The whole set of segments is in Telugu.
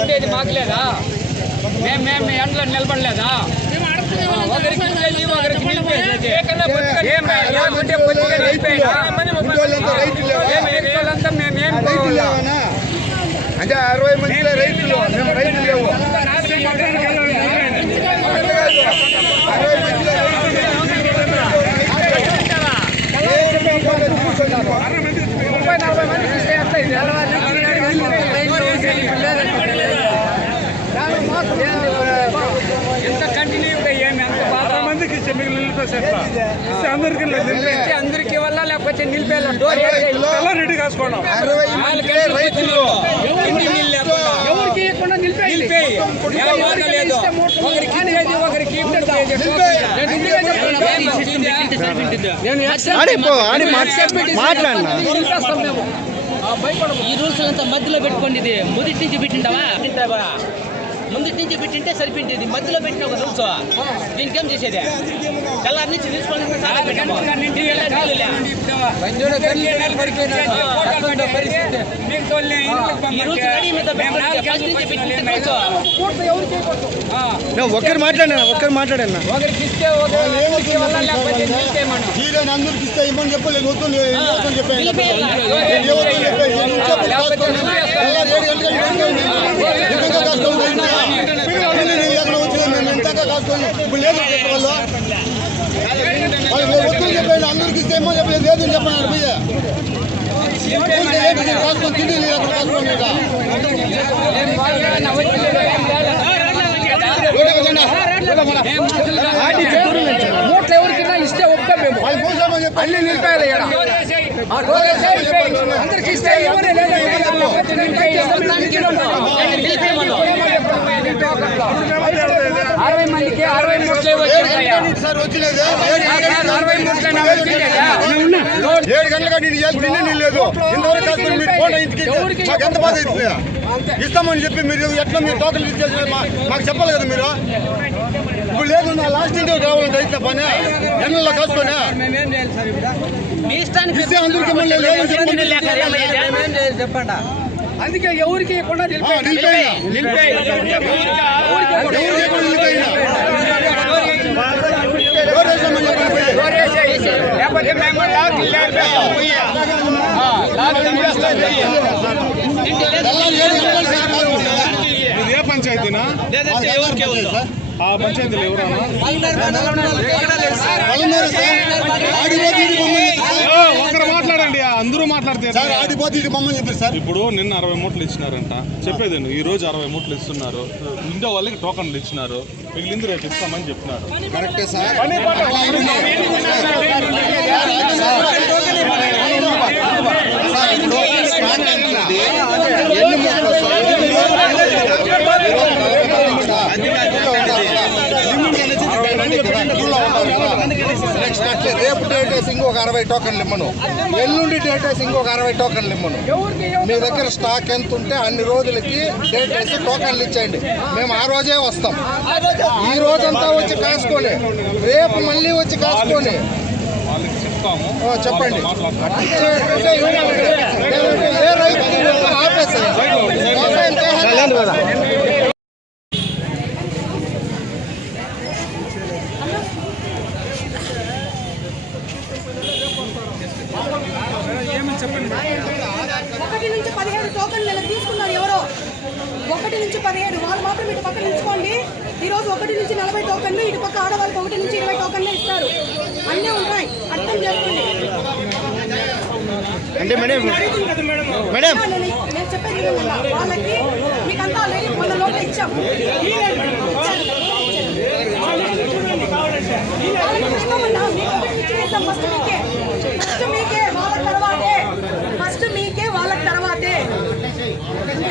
ఉండేది మాకు లేదా? మేము ఎండలో నిలబడలేదా? ఒకరికి నిలిపేది అంటే 60 మందిలో రైతులు మేము రైతులు లేవు. ఎంత కంటిన్యూగా ఏమి ఎంత బాగా మందికి అందరికి వల్ల లేకపోతే నిలిపేలా డోర్ రెడీ కాసుకోవడం రైతులు ఎవరికి నిలిపేయి ఒకరికి మాట్లాడినా ఈ రూల్స్ అంతా మధ్యలో పెట్టుకోండి. ఇది మొదటి నుంచి పెట్టింటావా? ముందు నుంచి పెట్టింటే సరిపోయింది. మధ్యలో పెట్టిన ఒక రూల్స్ దీనికి ఏం చేసేది? కలర్ నుంచి తీసుకోండి. ఒక్కరు మాట్లాడినా ఒకరికి ఇస్తే అందరికి ఇస్తే ఇమ్మని చెప్పలేదు. ఇప్పుడు లేదు వాళ్ళు వస్తువులు చెప్పండి. అందరికి ఇస్తే ఏమో చెప్పలేదు. లేదు చెప్పన్నారు పోయా కాసుకొని తిండి అక్కడ కాసుకోండి. మూట్లు ఎవరికైనా ఇస్తే ఒప్పుకోం మేము. అన్ని నిలిపేయాలి. అందరికి ఇస్తే 60 మందికి 60 మూట్లు 7 గంటలుగా నేను లేదు. ఇంతవరకు మాకు ఎంత బాధ అవుతుంది? ఇస్తామని చెప్పి మీరు ఎట్లా మీరు టోకన్లు ఇచ్చేసి మాకు చెప్పాలి కదా మీరు. ఇప్పుడు లేదు నా లాస్ట్ ఇంటికి కావాలంటే అయితే పని ఎండల్లో కాసుకొని ఇస్తే అందరికి చెప్పండి. అందుకే ఎవరికి ఇవ్వకుండా ఏ పంచాయతీనా? ఆ పంచాయతీలు ఎవరన్నా ఒకరు మాట్లాడండి. అందరూ మాట్లాడితే ఇప్పుడు నిన్న 60 మూటలు ఇచ్చినారంట చెప్పేదండి. ఈ రోజు 60 మూటలు ఇస్తున్నారు. ఇంట్లో వాళ్ళకి టోకన్లు ఇచ్చినారు. మిగిలింది రేపు ఇస్తామని చెప్తున్నారు. కరెక్టే సార్. రేపు డేట్ వేసి ఇంకొక 60 టోకన్లు ఇమ్మను. ఎల్లుండి డేట్ వేసి ఇంకొక 60 టోకన్లు ఇమ్మను. మీ దగ్గర స్టాక్ ఎంత ఉంటే అన్ని రోజులకి డేట్ వేసి టోకన్లు ఇచ్చేయండి. మేము ఆ రోజే వస్తాం. ఈ రోజంతా వచ్చి కాసుకొని రేపు మళ్ళీ వచ్చి కాసుకొని చెప్పండి. ఏ రైతు ఆపేస్తారు. ఒకటి నుంచి 17 టోకన్లు తీసుకున్నారు ఎవరో. 1 నుంచి 17 వాళ్ళు మాత్రం ఇటు పక్క నిలుచుకోండి. ఈరోజు 1 నుంచి 40 టోకన్లు, ఇటు పక్క ఆడవాళ్ళకి 1 నుంచి 20 టోకన్లు ఇస్తారు. అన్నీ ఉన్నాయి, అర్థం చేసుకోండి. అంటే మేడం నేను చెప్పేది వాళ్ళకి మీకంతా ఆల్రెడీ మన లోపల ఇచ్చాం. వాళ్ళకి తర్వాతే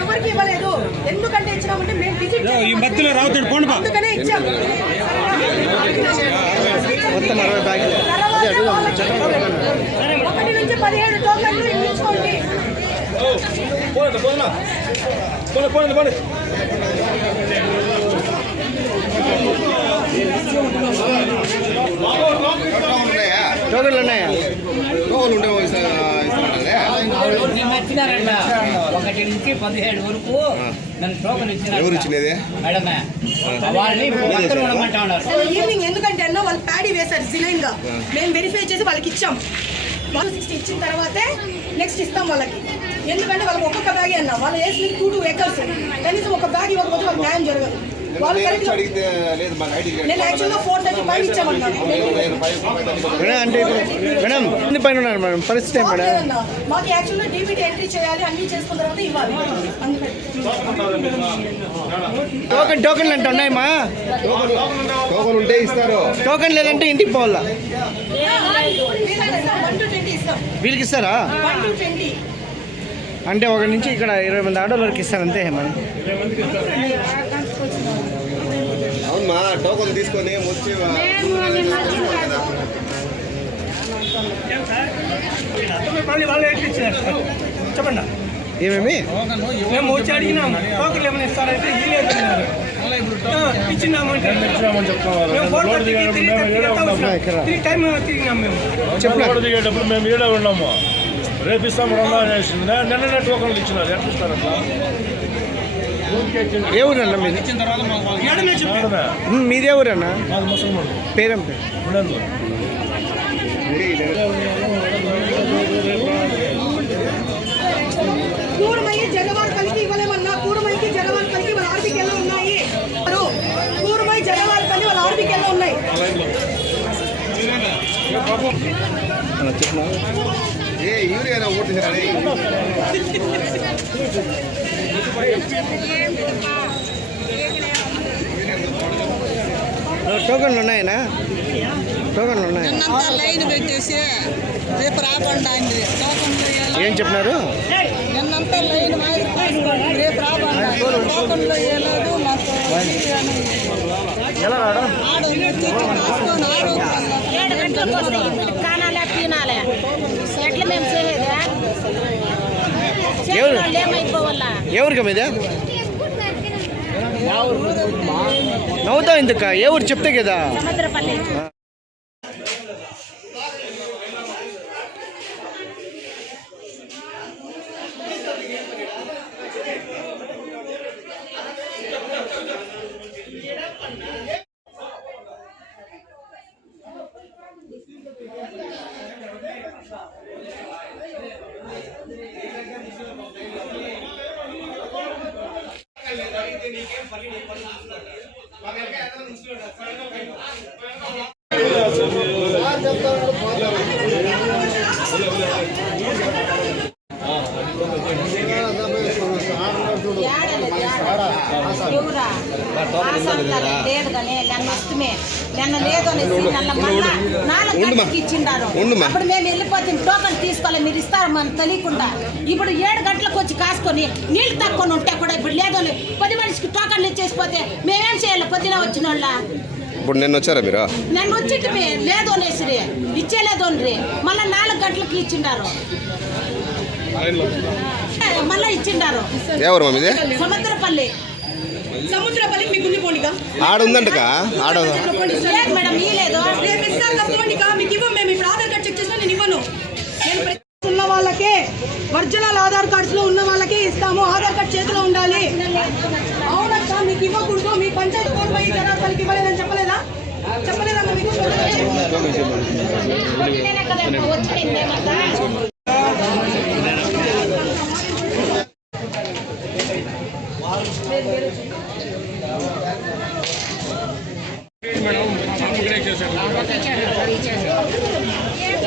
ఎవరికి ఇవ్వలేదు. ఎందుకంటే ఇచ్చినామంటే మేము విజిట్ అందుకనే ఇచ్చాం. 1 నుంచి 17 టోకన్లు ఇచ్చుకోండి. టోకన్లు ఉన్నాయా? టోకన్లు ఉంటే నచ్చినారంట 1 నుంచి నుంచి 17 వరకు నన్ను టోకెన్ ఇచ్చిన ఎవరు ఇచ్చినది మేడమే వాళ్ళని ఎక్కడ ఉండమంటా ఉన్నారు. ఈవినింగ్ ఎందుకంటే అన్న వాళ్ళు ప్యాడీ వేశారు జినైన్ గా, మేము వెరిఫై చేసి వాళ్ళకి ఇచ్చాం. 160 ఇచ్చిన తర్వాతే నెక్స్ట్ ఇస్తాం వాళ్ళకి. ఎందుకంటే వాళ్ళకి ఒక్కొక్క బ్యాగ్ అన్న, వాళ్ళు వేసి 2 ఏకర్స్ కనీసం ఒక బ్యాగ్ ఇవ్వకపోతే వాళ్ళకి న్యాయం జరగదు. వాళ్ళు నేను యాక్చువల్గా 435 ఇచ్చామన్నాను. అంటే మేడం ఎన్ని పైన ఉన్నారు మేడం పరిస్థితి మేడం? మాకు యాక్చువల్గా డీబీటీ ఎంట్రీ చేయాలి, అన్ని చేసుకున్న తర్వాత ఇవ్వాలి. టోకెన్లు అంటే ఉన్నాయమ్మా? టోకెన్ ఉంటే ఇస్తారు, టోకెన్ లేదంటే ఇంటికి పోవాలా? 1 to 20 ఇస్తాం. వీళ్ళకి ఇస్తారా? 1 to 20 అంటే ఒక నుంచి ఇక్కడ 20 మంది ఆడోళ్ళకి ఇస్తారు అంతే మేడం. అవునమ్మా, టోకెన్ తీసుకొని వచ్చి చెప్పండి ఏమేమి మేము వచ్చి అడిగినాం టోకెన్లు ఏమైనా ఇస్తారంటే ఇచ్చినామంటే చెప్పిన దిగేటప్పుడు మేము ఈడే ఉన్నాము, రేపు ఇస్తాము రంగా అనేసింది. నిన్ననే టోకన్లు ఇచ్చినారు, ఎట్లా ఇస్తారు అట్లా? ఏ ఊరన్నా మీది? మీదే ఊరన్నా? ముసల్మాన్ పేరేం పేరు? కూరమయ్యి జగవాడపల్లికి ఇవ్వలేమన్నా. కూరమయ్యకి జగవాడపల్లికి వాళ్ళ ఆర్బికేలో ఉన్నాయి. కూరమయ్యి జగవాడపల్లి వాళ్ళ ఆర్బికేలో ఉన్నాయి. ఏ యూరియా ఓటు టోకెన్లు ఉన్నాయనా? టోకెన్లు ఉన్నాయి. లైన్ పెట్టేసి రేపు రాకుండా ఏం చెప్పినారు? నిన్నంతా లైన్ రేపు రాకుండా టోకన్లో వేయలేదు. మాకు ఎలా రావడం? 7 గంటలకు వస్తే ఇప్పుడు కానాలే తినాలే ఎట్లా మేము చేసేదా? ఏమైపోవాలా? ఎవరికి మీద నవ్వుతావు ఎందుక? ఏ ఊరు చెప్తే కదా. సముద్రపల్లి. లేదు కానీ నన్ను వస్తుమే నన్ను లేదు అనేసి నన్ను మళ్ళా 4 గంటలకు ఇచ్చిండారు. అప్పుడు మేము వెళ్ళిపోతుంది టోకన్ తీసుకోవాలి, మీరు ఇస్తారు మనం తెలియకుండా. ఇప్పుడు 7 గంటలకు వచ్చి కాసుకొని నీళ్ళు తక్కువ ఉంటే కూడా ఇప్పుడు లేదు 10 మనిషికి టోకన్లు ఇచ్చేసిపోతే మేమేం చేయాలి? పొద్దున వచ్చిన వాళ్ళ ఇప్పుడు నిన్న వచ్చారా మీరు? నన్ను వచ్చి లేదు అనేసి ఇచ్చేలేదు అని మళ్ళీ 4 గంటలకు ఇచ్చిండారు. మళ్ళీ ఇచ్చిండారు. ఎవరు మీది? సముద్రపల్లి. సముద్రపల్లికి మీకు ఉంది పోండిగా. ఆడ ఉందంటక ఆడ లేదు మేడం ఇవ్వలేదు. రేపు ఇస్తాను పోండిగా, మీకు ఇవ్వం. మేము ఇప్పుడు ఆధార్ కార్డ్ చెక్ చేసినా నేను ఇవ్వను. నేను ఉన్న వాళ్ళకే ఒరిజినల్ ఆధార్ కార్డ్స్ లో ఉన్న వాళ్ళకే ఇస్తాము. ఆధార్ కార్డ్ చేతిలో ఉండాలి. అవునక్క, మీకు ఇవ్వకూడదు. మీ పంచాయతీ కోర్టు జనార్దన్కి ఇవ్వలేదని చెప్పలేదా? చెప్పలేదా మీకు?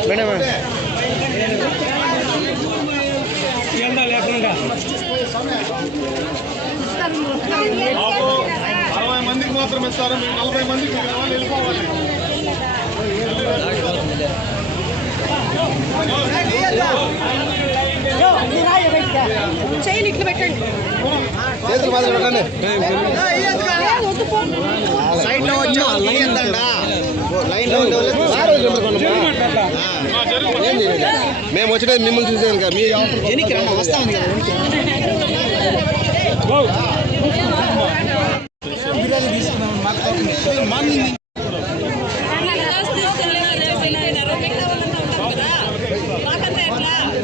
మేడం ఎంత లేకుండా 60 మందికి మాత్రం ఇస్తారు, 40 మందికి వెళ్ళిపోవాలి. చేయలు ఇట్లా పెట్టండి. చేతులు మాత్రం పెట్టండి. సైడ్లో వచ్చా మేము వచ్చినది మిమ్మల్ని చూసేది కదా. మీ వస్తాం బిర్యానీ తీసుకున్నాం మార్నింగ్.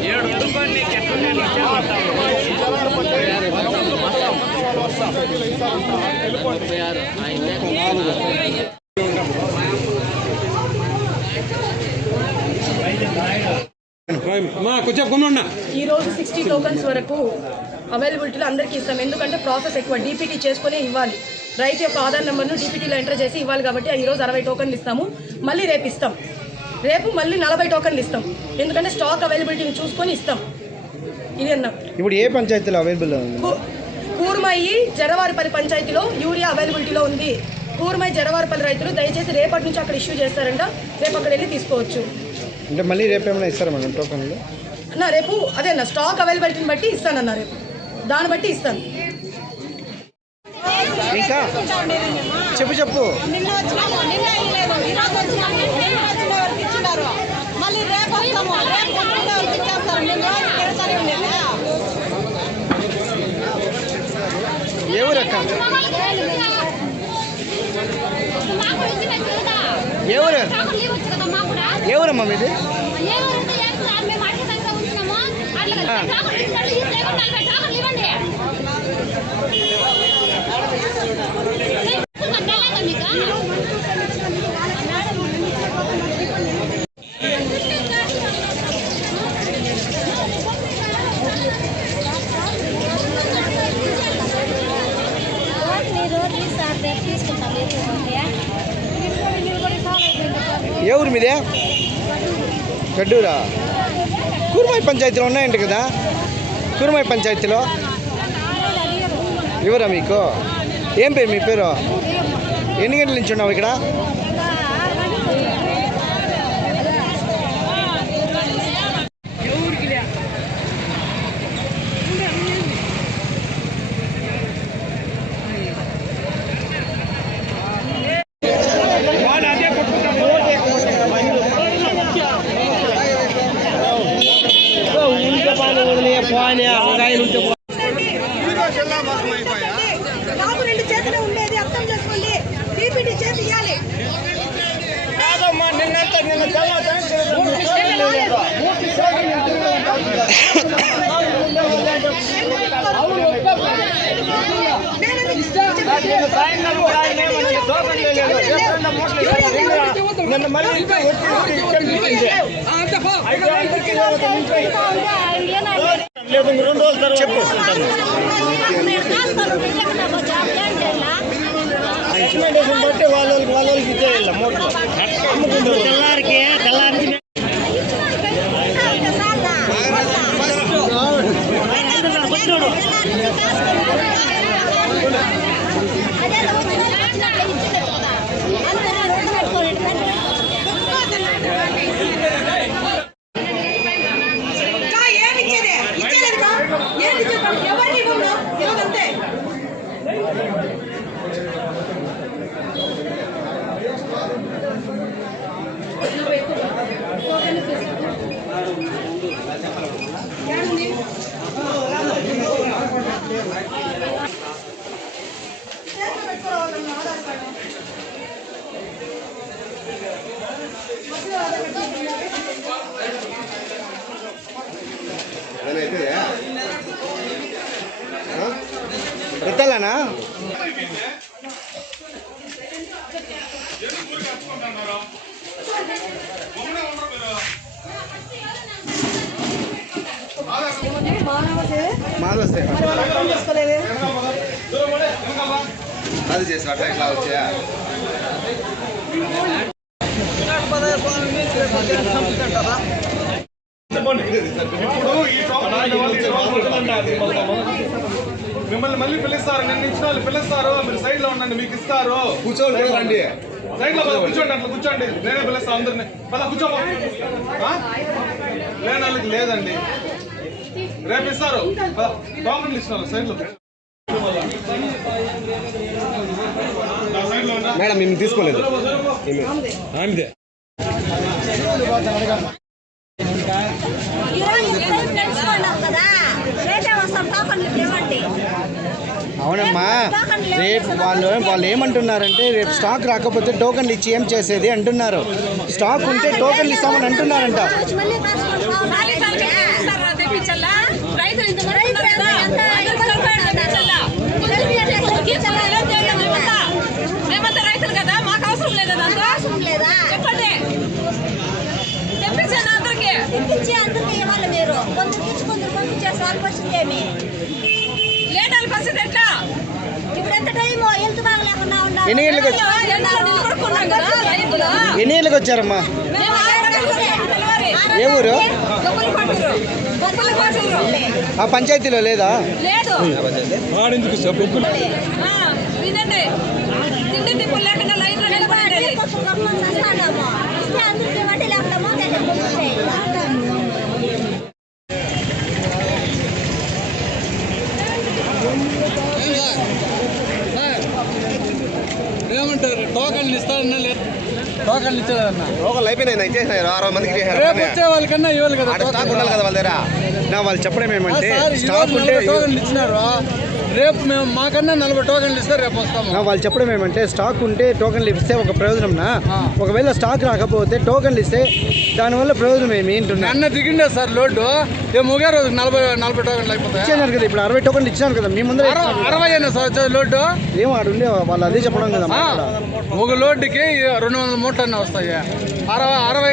ఏడు ఈ రోజు 60 టోకన్స్ వరకు అవైలబిలిటీలో అందరికీ ఇస్తాం. ఎందుకంటే ప్రాసెస్ ఎక్కువ, డీపీటీ చేసుకునే ఇవ్వాలి. రైతు యొక్క ఆధార్ నెంబర్ను డీపీటీలో ఎంటర్ చేసి ఇవ్వాలి. కాబట్టి ఈరోజు 60 టోకన్లు ఇస్తాము. మళ్ళీ రేపు ఇస్తాం. రేపు మళ్ళీ 40 టోకన్లు ఇస్తాం. ఎందుకంటే స్టాక్ అవైలబిలిటీని చూసుకొని ఇస్తాం. ఇది అన్నా. ఇప్పుడు ఏ పంచాయతీలో అవైలబుల్ ఉంది? కూర్మయ్యి జరవారిపల్లి పంచాయతీలో యూరియా అవైలబిలిటీలో ఉంది. కూర్మయ్యి జరవారిపల్లి రైతులు దయచేసి రేపటి నుంచి అక్కడ ఇష్యూ చేస్తారంట. రేపు అక్కడ వెళ్ళి తీసుకోవచ్చు. అంటే మళ్ళీ రేపు ఏమైనా ఇస్తారా మేడం టోకన్లు? అన్న రేపు అదే అన్న స్టాక్ అవైలబిలిటీని బట్టి ఇస్తానన్న. రేపు దాన్ని బట్టి ఇస్తాను. ఇంకా చెప్పు నిన్న వచ్చినాము, నిన్న ఇవ్వలేదు. ఈరోజు వచ్చినాము, నిన్న వచ్చిన వరకు ఇచ్చినారు. మళ్ళీ రేపు వస్తాము, రేపు వచ్చిన వరకు ఇచ్చేస్తారు. మేము రోజు తిడతానే ఉండేదా? ఎవరు అక్క? ఎవరు ఎవరమ్మా మీది? ఏ ఊరు మీదే? గడ్డూరా? కూర్మయ్య పంచాయతీలో ఉన్నాయంట కదా? కూర్మయ్య పంచాయతీలో ఎవరా మీకు? ఏం పేరు మీ పేరు? ఎన్ని గంటల నుంచి ఉన్నావు ఇక్కడ? బాబు 2 చేతులు ఉండేది అర్థం చేసుకోండి. డీపీటీ చేతి ఇవ్వాలి. చెప్పు. బట్టి వాళ్ళకి ఇచ్చేయాలి మోటార్ తెల్లారికి ఎత్తాలనా? మాదొస్తే అది చేసి అట్లా ఇట్లా వచ్చా మిమ్మల్ని మళ్ళీ పిలుస్తారు. నిన్న ఇచ్చిన వాళ్ళు పిలుస్తారు. మీరు సైడ్ లో ఉండండి, మీకు ఇస్తారు. కూర్చోండి రండి. సైడ్ లో కూర్చోండి, అట్లా కూర్చోండి. నేనే పిలుస్తాను అందరినీ. పద కూర్చోమా. లేని వాళ్ళకి లేదండి, రేపు ఇస్తారు. గవర్నమెంట్ ఇస్తున్నారు సైడ్ లో. మేడం మేము తీసుకోలేదు. అవునమ్మా, రేపు వాళ్ళు ఏమంటున్నారంటే రేపు స్టాక్ రాకపోతే టోకన్లు ఇచ్చి ఏం చేసేది అంటున్నారు. స్టాక్ ఉంటే టోకన్లు ఇస్తామని అంటున్నారంట. రైతులు ఎన్ని గంటలకు ఎన్ని గంటలకు వచ్చారమ్మా? ఏ ఊరు? ఆ పంచాయతీలో లేదా? ఏమంటారు? టోకన్లు ఇస్తారన్నా లేదు? టోకన్లు ఇచ్చేదన్నా లోకల్ అయిపోయినాయి ఇచ్చేసినారు 60 మందికి రేపు వచ్చే వాళ్ళకన్నా ఇవ్వాలి కదా. స్టాక్ ఉండాలి కదా వాళ్ళ దగ్గర. వాళ్ళు చెప్పడం ఏమంటే సార్, స్టాక్ ఈరోజు ఉంటే 40 టోకన్లు ఇచ్చినారు. రేపు మేము మాకన్నా 40 టోకన్లు ఇస్తే రేపు వస్తాము. వాళ్ళు చెప్పడం ఏమంటే స్టాక్ ఉంటే టోకన్లు ఇస్తే ఒక ప్రయోజనంనా, ఒకవేళ స్టాక్ రాకపోతే టోకన్లు ఇస్తే దానివల్ల ప్రయోజనం ఏమి అంటున్నా. అన్న దిగిండే సార్ లోడ్డు ఒకే రోజు 40 టోకన్లు అయిపోతాయి. ఇచ్చారు కదా, ఇప్పుడు 60 టోకన్లు ఇచ్చినారు కదా మీ ముందర. 60 అయినా సార్ వచ్చేది లోడ్డు. ఏం ఆడుండే వాళ్ళు అదే చెప్పడం కదా. ఒక లోడ్డుకి 200 మూటలు వస్తాయి. 60